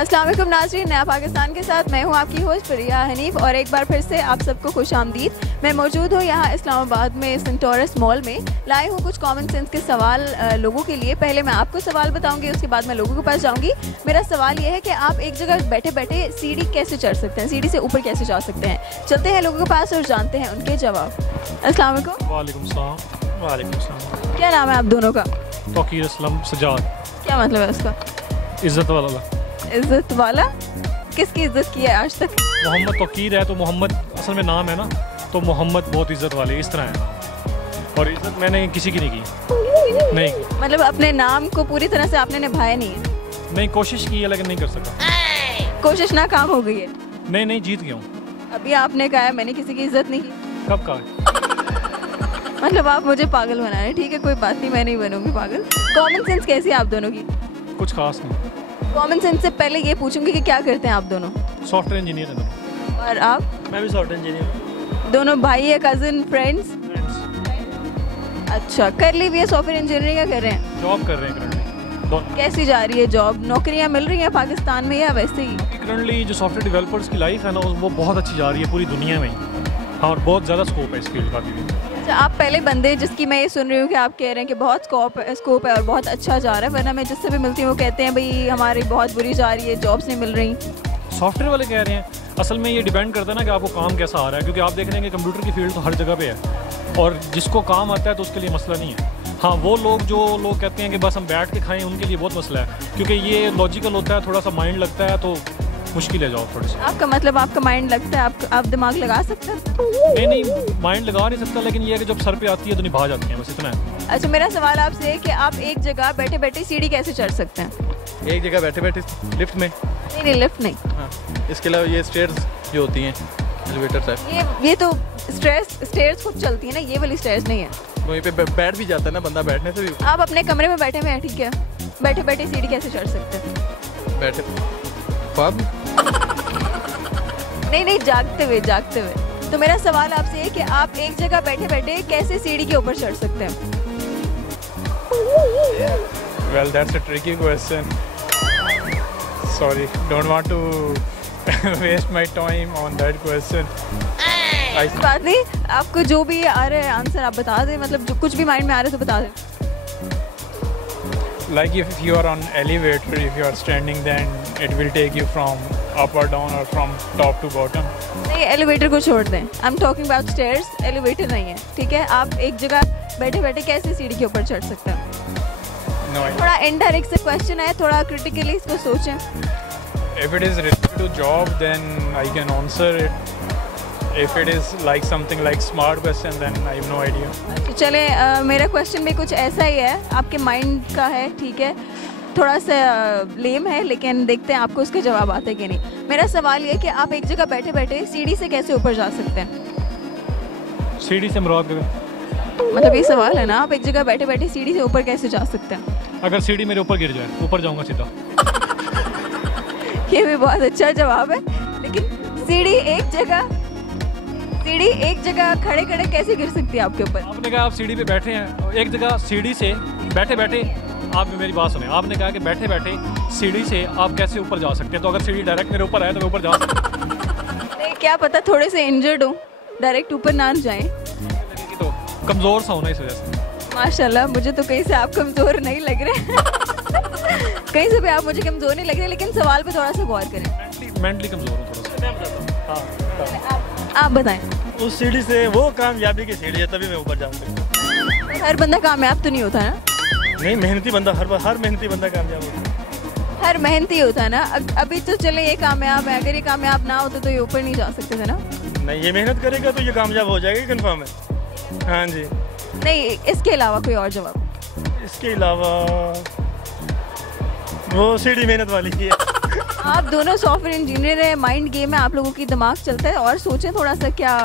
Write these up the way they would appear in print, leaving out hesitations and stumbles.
अस्सलाम वालेकुम नाज़रीन, नया पाकिस्तान के साथ मैं हूं आपकी होस्ट प्रिया हनीफ और एक बार फिर से आप सबको खुशामदीद। मैं मौजूद हूं यहां इस्लामाबाद में सेंटोरस मॉल में। लाई हूं कुछ कॉमन सेंस के सवाल लोगों के लिए। पहले मैं आपको सवाल बताऊंगी, उसके बाद मैं लोगों के पास जाऊंगी। मेरा सवाल ये है कि आप एक जगह बैठे बैठे सीढ़ी कैसे चढ़ सकते हैं, सीढ़ी से ऊपर कैसे जा सकते हैं। चलते हैं लोगों के पास और जानते हैं उनके जवाब। अस्सलाम वालेकुम। वालेकुम सलाम। वालेकुम सलाम। क्या नाम है आप दोनों का? तौकीर असलम सजाद। क्या मतलब है उसका? इज़्ज़त वाला। इज्जत वाला? किसकी इज्जत की है आज तक? मोहम्मद तौकीर है तो मोहम्मद असल में नाम है ना, तो मोहम्मद बहुत इज़्ज़त वाले इस तरह है। और इज़्ज़त मैंने किसी की नहीं की। नहीं की। मतलब अपने नाम को पूरी तरह से आपने निभाया नहीं है? नहीं, कोशिश की है लेकिन नहीं कर सका। कोशिश नाकाम हो गई है? नहीं जीत गया हूँ। अभी आपने कहा है मैंने किसी की इज्जत नहीं की। कब कहा? मतलब आप मुझे पागल बना रहे हैं। ठीक है, कोई बात नहीं, मैं नहीं बनूंगी पागल। कॉमन सेंस कैसी है आप दोनों की? कुछ खास नहीं। कॉमन सेंस से पहले ये पूछूंगी कि क्या करते हैं आप दोनों? सॉफ्टवेयर इंजीनियर है। और आप? मैं भी सॉफ्टवेयर इंजीनियर। दोनों भाई है, कजिन, फ्रेंड्स? अच्छा, कर ली हुई है सॉफ्टवेयर इंजीनियरिंग? क्या कर रहे हैं? जॉब कर रहे हैं करंटली। कैसी जा रही है जॉब? नौकरियां मिल रही हैं पाकिस्तान में या वैसे ही? करंटली जो सॉफ्टवेयर डेवलपर्स की लाइफ है ना, वो बहुत अच्छी जा रही है पूरी दुनिया में। हाँ, और बहुत ज़्यादा स्कोप है इस फील्ड का भी। अच्छा, आप पहले बंदे जिसकी मैं ये सुन रही हूँ कि आप कह रहे हैं कि बहुत स्कोप है और बहुत अच्छा जा रहा है, वरना मैं जिससे भी मिलती हूँ वो कहते हैं भाई हमारी बहुत बुरी जा रही है, जॉब्स नहीं मिल रही। सॉफ्टवेयर वाले कह रहे हैं, असल में ये डिपेंड करता है ना कि आपको काम कैसा आ रहा है, क्योंकि आप देख रहे हैं कि कंप्यूटर की फील्ड तो हर जगह पे है और जिसको काम आता है तो उसके लिए मसला नहीं है। हाँ, वो लोग जो लोग कहते हैं कि बस हम बैठ के खाएं, उनके लिए बहुत मसला है, क्योंकि ये लॉजिकल होता है, थोड़ा सा माइंड लगता है, तो मुश्किल है जॉब थोड़ी सी। आपका मतलब आपका माइंड लगता है, आप दिमाग लगा सकते हैं? नहीं, माइंड लगा नहीं सकता, लेकिन ये है कि जब सर पे आती है तो निभा जाती है, बस इतना है। अच्छा, मेरा सवाल आपसे है कि आप एक जगह बैठे बैठे सीढ़ी कैसे चढ़ सकते हैं? एक जगह बैठे बैठे लिफ्ट में। नहीं, लिफ्ट नहीं। हाँ, इसके अलावा ये स्टेयर्स जो होती हैं, एलिवेटर टाइप। ये तो स्टेयर्स खुद चलती है ना, ये वाली स्टेयर्स नहीं है। वहीं पे बैठ भी जाता है ना बंदा, बैठने से भी। आप अपने कमरे में बैठे हुए हैं, ठीक है, बैठे बैठे सीढ़ी कैसे चढ़ सकते हैं? बैठे ख्वाब नहीं, जागते हुए। तो मेरा सवाल आपसे है कि आप एक जगह बैठे बैठे कैसे सीढ़ी के ऊपर चढ़ सकते हैं? Well, that's a tricky question. Sorry, don't want to waste my time on that question. बात नहीं, आपको जो भी आ रहा है आंसर आप बता दें, मतलब जो कुछ भी माइंड में आ रहा है तो बता दें। Like if you are on elevator, if you are standing, then it will take you from up or down or from top to bottom. नहीं, एलिवेटर को छोड़ दें। I'm talking about stairs, elevator नहीं है, ठीक है। आप एक जगह बैठे बैठे कैसे सीढ़ी के ऊपर चढ़ सकते हैं? No idea. थोड़ा इनडायरेक्ट से क्वेश्चन है, थोड़ा क्रिटिकली इसको सोचें। If it is related to job, then I can answer it. If it is like something like smart question, then I have no idea. तो चले, मेरा क्वेश्चन भी कुछ ऐसा ही है, आपके माइंड का है, ठीक है, थोड़ा सा लेम है, लेकिन देखते हैं आपको उसके जवाब आते कि नहीं। मेरा सवाल ये है कि आप एक जगह बैठे बैठे सीढ़ी से कैसे ऊपर जा सकते हैं? सीढ़ी से मुराद क्या? मतलब ये सवाल है ना, आप एक जगह बैठे बैठे सीढ़ी से ऊपर कैसे जा सकते हैं? अगर सीढ़ी मेरे ऊपर गिर जाए, ऊपर जाऊंगा सीधा। ये भी बहुत अच्छा जवाब है, लेकिन सीढ़ी एक जगह खड़े खड़े कैसे गिर सकती है आपके ऊपर? आपने कहा आप सीढ़ी पे बैठे हैं, एक जगह सीढ़ी से बैठे बैठे, आप मेरी बात सुने, आपने कहा कि बैठे बैठे सीढ़ी से आप कैसे ऊपर जा सकते हैं, तो अगर सीढ़ी डायरेक्ट मेरे ऊपर आए तो मैं ऊपर जा सकता हूँ। नहीं, क्या पता थोड़े से इंजर्ड हो, डायरेक्ट ऊपर ना जाएं। तो कमज़ोर सा होना इस वजह से। माशाल्लाह, मुझे तो कहीं से आप कमज़ोर नहीं लग रहे। कहीं से भी आप मुझे कमज़ोर नहीं लग रहे, लेकिन सवाल पे थोड़ा सा गौर करें। मेंटली कमज़ोर हूँ थोड़ा सा। आप बताएं। उस सीढ़ी से, वो कामयाबी की सीढ़ी है, तभी मैं ऊपर जा सकता हूँ। हर बंदा कामयाब तो नहीं होता ना? नहीं, मेहनती बंदा, हर मेहनती बंदा कामयाब होता है। हर मेहनती होता है ना। अभी तो चले ये कामयाब है, अगर ये कामयाब ना होते तो ये ऊपर नहीं जा सकते थे ना? नहीं, ये मेहनत करेगा तो ये कामयाब हो जाएगा, कंफर्म है। हाँ जी। नहीं, इसके अलावा कोई और जवाब? इसके अलावा वो सीढ़ी मेहनत वाली ही है। आप दोनों सॉफ्टवेयर इंजीनियर है, माइंड गेम है, आप लोगों की दिमाग चलता है, और सोचें थोड़ा सा। क्या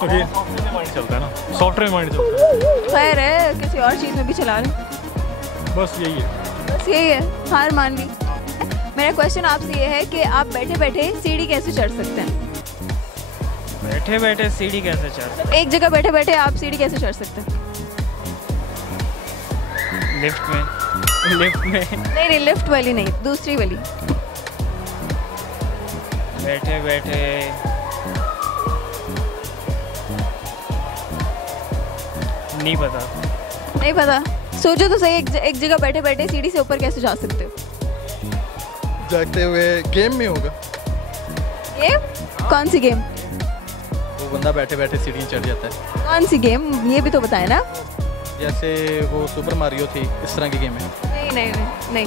सॉफ्टवेयर में माइंड चलता है ना, सॉफ्टवेयर में माइंड चलता है। खैर है, किसी और चीज़ में भी चला रहे। बस यही है। बस यही है, हार मान ली। मेरा क्वेश्चन आपसे ये है कि आप बैठे बैठे सीढ़ी कैसे चढ़ सकते हैं? बैठे बैठे सीढ़ी कैसे चढ़? एक जगह बैठे बैठे आप सीढ़ी कैसे चढ़ सकते हैं? लिफ्ट में। लिफ्ट में नहीं, लिफ्ट वाली नहीं, दूसरी वाली। बैठे बैठे नहीं पता। नहीं पता? सोचो तो सही, एक जगह बैठे बैठे सीढ़ी से ऊपर कैसे जा सकते हो? जागते हुए गेम में होगा। गेम? कौन सी गेम? वो बंदा बैठे बैठे सीढ़ी चढ़ जाता है। कौन सी गेम, ये भी तो बताए ना। जैसे वो सुपर मारियो थी, इस तरह की गेम है। नहीं।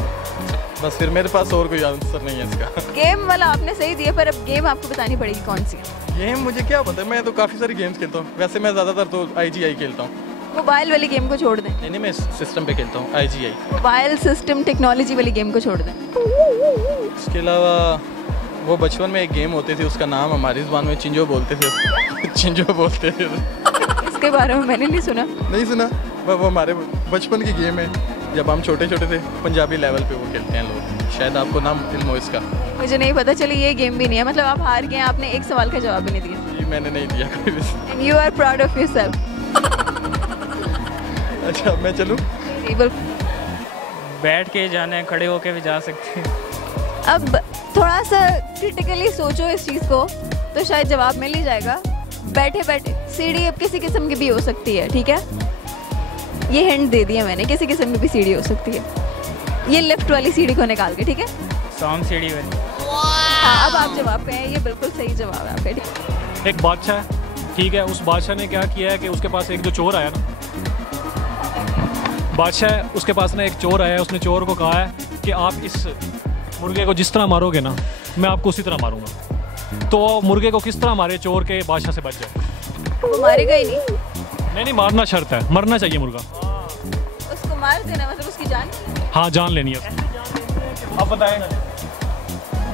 बस फिर मेरे पास और कोई आंसर नहीं है इसका। गेम वाला आपने सही दिया, पर अब गेम आपको बतानी पड़ेगी कौन सी। गेम मुझे क्या पता, मैं तो काफ़ी सारी गेम्स खेलता हूँ। वैसे मैं ज़्यादातर तो IGI खेलता हूँ। मोबाइल वाली गेम को छोड़ दें। नहीं, मैं सिस्टम पे खेलता हूँ, IGI। मोबाइल सिस्टम टेक्नोलॉजी वाली गेम को छोड़ दें। इसके अलावा वो बचपन में एक गेम होती थी, उसका नाम हमारी ज़बान में चिंजो बोलते थे। चिंजो बोलते थे। इसके बारे में मैंने नहीं सुना। नहीं सुना? वो हमारे बचपन की गेम है, जब हम छोटे छोटे थे। पंजाबी लेवल पे वो खेलते हैं लोग, शायद आपको नाम इल्म हो इसका। मुझे नहीं पता। चलिए, ये गेम भी नहीं है, मतलब आप हार गए, आपने एक सवाल का जवाब भी नहीं दिया। जी, मैंने नहीं दिया कोई भी। And you are proud of yourself. अच्छा, मैं चलूँ? बैठ के जाना है, खड़े होके भी जा सकते हैं। अब थोड़ा सा क्रिटिकली सोचो इस चीज़ को, तो शायद जवाब मिल ही जाएगा। बैठे बैठे सीढ़ी अब किसी किस्म की भी हो सकती है, ठीक है? ये हिंट दे दिया मैंने, किसी किस्म की भी सीढ़ी हो सकती है। ये लिफ्ट वाली सीढ़ी को निकाल के, ठीक है? साम सीढ़ी वाली। हाँ, अब आप जवाब कहें, ये बिल्कुल सही जवाब है आपका, ठीक है? एक बादशाह है, ठीक है, उस बादशाह ने क्या किया है कि उसके पास एक जो चोर आया ना, बादशाह है, उसके पास ना एक चोर आया है, उसने चोर को कहा है कि आप इस मुर्गे को जिस तरह मारोगे ना, मैं आपको उसी तरह मारूंगा। तो मुर्गे को किस तरह मारे चोर के बादशाह से बच जाए? वो मारेगा ही नहीं। नहीं, मारना शर्त है, मरना चाहिए मुर्गा। उसको मार देना मतलब उसकी जान। हाँ, जान लेनी है। आप बताएं ना।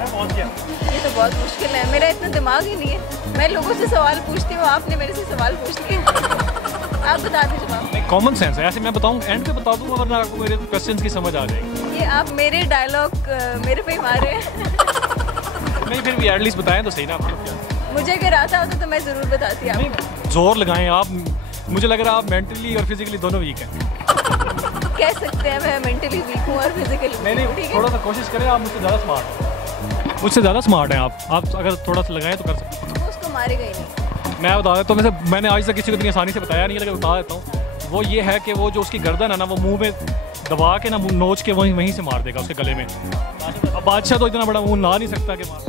ये तो बहुत मुश्किल है, मेरा इतना दिमाग ही नहीं है। मैं लोगों से सवाल पूछती हूँ, आपने मेरे से सवाल पूछ लिए। आप बता दीजिए जवाब। नहीं, कॉमन सेंस है, ऐसे मैं बताऊँ एंड पे बता दूँगा, वरना आपको मेरे क्वेश्चंस की समझ आ जाएगी। ये आप मेरे डायलॉग मेरे पे ही मार रहे हैं। नहीं, फिर भी एटलीस्ट बताएं तो सही ना आपको। मुझे अगर आता होता तो मैं ज़रूर बताती आपको। जोर लगाएं आप। मुझे लग रहा है आप मेंटली और फिजिकली दोनों वीक हैं। कह सकते हैं मैं मेंटली वीक हूँ और फिजिकली। नहीं, ठीक है? थोड़ा सा कोशिश करें, आप मुझसे ज़्यादा स्मार्ट हैं। मुझसे ज़्यादा स्मार्ट हैं आप अगर थोड़ा सा लगाएं तो कर सकते हैं। वो उसको मारेगा ही नहीं। मैं बता देता हूँ, मैंने आज तक किसी को इतनी आसानी से बताया नहीं है, लेकिन बता देता हूँ। वो ये है कि वो जो उसकी गर्दन है ना, वो मुंह में दबा के ना, नोच के वहीं से मार देगा उसके गले में। अब बादशाह तो इतना बड़ा मुंह ला नहीं सकता कि मार।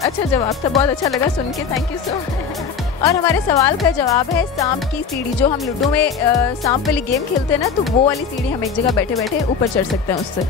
अच्छा जवाब था, बहुत अच्छा लगा सुन के, थैंक यू सो मच। और हमारे सवाल का जवाब है सांप की सीढ़ी। जो हम लूडो में सांप वाली गेम खेलते हैं ना, तो वो वाली सीढ़ी हम एक जगह बैठे बैठे ऊपर चढ़ सकते हैं उससे।